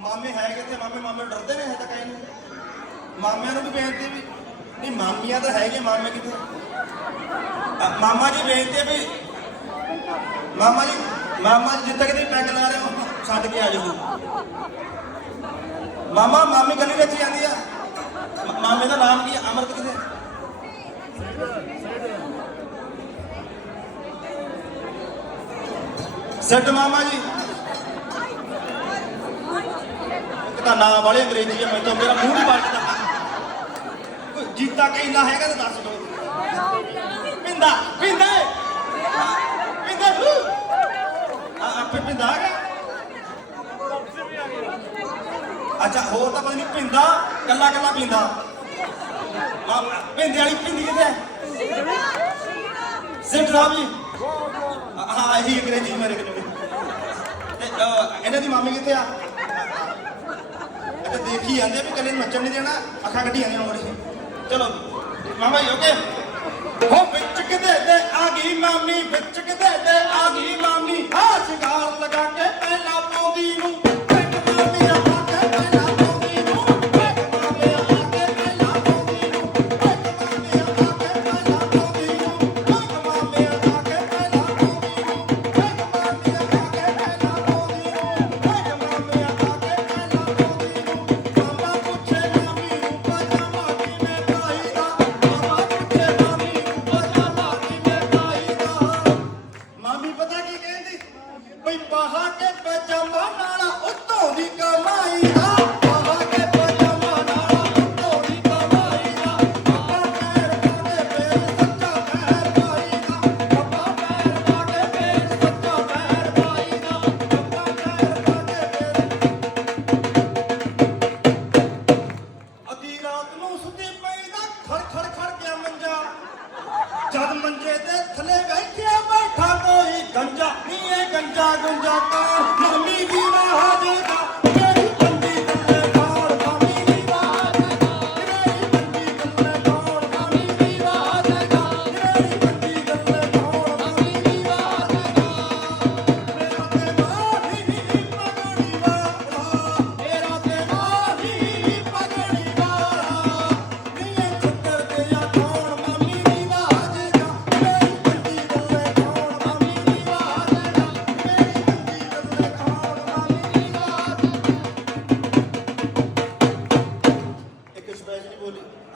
ਮਾਮੇ ਹੈ ਕਿੱਥੇ ਮਾਮੇ ਮਾਮੇ ਨੂੰ ਡਰਦੇ ਨੇ ਹੈ ਤਾਂ ਕਹੇ ਮਾਮਿਆਂ ਨੂੰ ਵੀ ਬੇਨਤੀ ਵੀ, ਨਹੀਂ, ਮਾਮੀਆਂ ਤਾਂ ਹੈਗੇ, ਮਾਮੇ ਕਿੱਥੇ? ਮਾਮਾ ਜੀ ਬੇਨਤੀ ਵੀ, ਮਾਮਾ ਜੀ ਮਾਮਾ ਜੀ ਜਿੱਥੇ ਕਿਤੇ ਪੈਗ ਲਾ ਰਹੇ ਹੋ, ਛੱਡ ਕੇ ਆ ਜਾਓ। ਮਾਮਾ, ਮਾਮੀ ਕੱਲੀ ਵਿੱਚ ਜਾਂਦੀ ਆ। ਮਾਮੇ ਦਾ ਨਾਮ ਕੀ ਅਮਰਤ ਕਿਤੇ? ਸੱਟ ਮਾਮਾ ਜੀ। ਤਾਂ ਨਾਮ ਵਾਲੇ ਅੰਗਰੇਜ਼ੀ ਹੈ ਮੈਂ ਮੇਰਾ ਮੂੰਹ ਨਹੀਂ ਪਲਟਦਾ। ਜੀਤਾ ਕਹਿੰਦਾ ਹੈਗਾ ਤਾਂ ਦੱਸ ਦੋ। ਪਿੰਦਾ ਪਿੰਦਾ! ਪਿੰਦਾ ਆਪੇ ਪਿੰਦਾ ਆ ਗਿਆ ਅੱਛਾ ਹੋਰ ਤਾਂ ਪਤਾ ਨਹੀਂ ਪਿੰਦਾ ਕੱਲਾ ਕੱਲਾ ਪਿੰਦਾ। ਆ ਪਿੰਦੇ ਵਾਲੀ ਪਿੰਦੀ ਕਿੱਥੇ ਸਿੱਟ ਸਾਹਿਬ ਜੀ। ਹਾਂ, ਇਹੀ ਅੰਗਰੇਜ਼ੀ ਮੇਰੇ ਕੋਲ। ਤੇ ਇਹਨਾਂ ਦੀ ਮਾਮੀ ਕਿੱਥੇ ਆ? ਤੇ ਦੇਖੀ ਜਾਂਦੇ ਵੀ ਕੱਲੇ ਨੂੰ ਨੱਚਣ ਨਹੀਂ ਦੇਣਾ, ਅੱਖਾਂ ਕੱਢੀ ਜਾਂਦੀਆਂ ਮੋੜੀ ਚਲੋ, ਮਾਮਾ ਜੀ ਓਕੇ ਹੋ, ਵਿੱਚ ਕਿਤੇ ਤੇ ਆ ਗਈ ਮਾਮੀ, ਵਿੱਚ ਕਿਤੇ ਤੇ ਆ ਗਈ ਜਦ ਮੰਜੇ ਤੇ ਥੱਲੇ ਬੈਠਿਆ ਬੈਠਾ ਕੋਈ ਗੰਜਾ ਨੀ ਗੰਜਾ ਗੁੰਜਾ ਕੌਣ?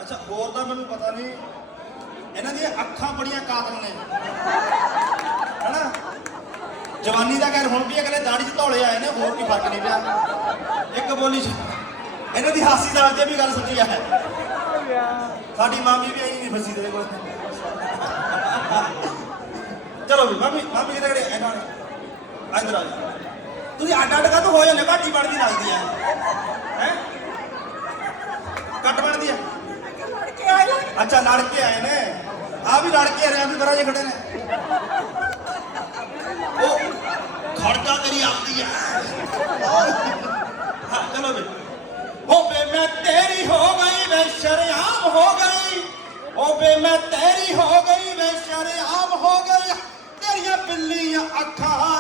ਅੱਛਾ, ਹੋਰ ਤਾਂ ਮੈਨੂੰ ਪਤਾ ਨਹੀਂ। ਇਹਨਾਂ ਦੀਆਂ ਅੱਖਾਂ ਬੜੀਆਂ ਕਾਤਲ ਨੇ। ਹੈਨਾ? ਜਵਾਨੀ ਦਾ ਕਹਿਰ ਹੁਣ ਵੀ ਅਗਲੇ ਦਾੜੀ 'ਚ ਧੌਲੇ ਆਏ ਨੇ, ਹੋਰ ਕੀ ਫ਼ਰਕ ਨਹੀਂ ਪਿਆ। ਇੱਕ ਬੋਲੀ 'ਚ ਇਹਨਾਂ ਦੀ ਹਾਸੀ ਦਾ ਤੇ ਵੀ ਗੱਲ ਸੱਚੀ ਆ। ਸਾਡੀ ਮਾਮੀ ਵੀ ਆਈ ਨਹੀਂ ਫਸੀ ਤੇਰੇ ਕੋਲ। ਚਲੋ ਵੀ, ਮਾਮੀ ਮਾਮੀ ਕਿਹੜੇ ਕਿਹੜੇ ਇਹਨਾਂ ਇੱਧਰ ਆ ਤੁਸੀਂ ਅੱਡ ਅੱਡ ਕਾ ਹੋ ਜਾਂਦੇ ਘਾਟੀ ਬਣਦੀ ਲੱਗਦੀ ਆ। ਅੱਛਾ ਲੜ ਕੇ ਆਏ ਨੇ। ਆ ਵੀ ਲੜ ਕੇ ਆਏ ਵੀ ਕਰਾ ਜੇ ਖੜੇ ਨੇ। ਉਹ ਖੜਦਾ ਤੇਰੀ ਆਪਦੀ ਆ। ਚਲੋ ਵੀ। ਉਹ ਬੇ, ਮੈਂ ਤੇਰੀ ਹੋ ਗਈ ਵੇ ਸ਼ਰਿਆਮ ਹੋ ਗਈ। ਉਹ ਬੇ, ਮੈਂ ਤੇਰੀ ਹੋ ਗਈ ਵੇ ਸ਼ਰਿਆਮ ਹੋ ਗਈ। ਤੇਰੀਆਂ ਬਿੱਲੀਆਂ ਅੱਖਾਂ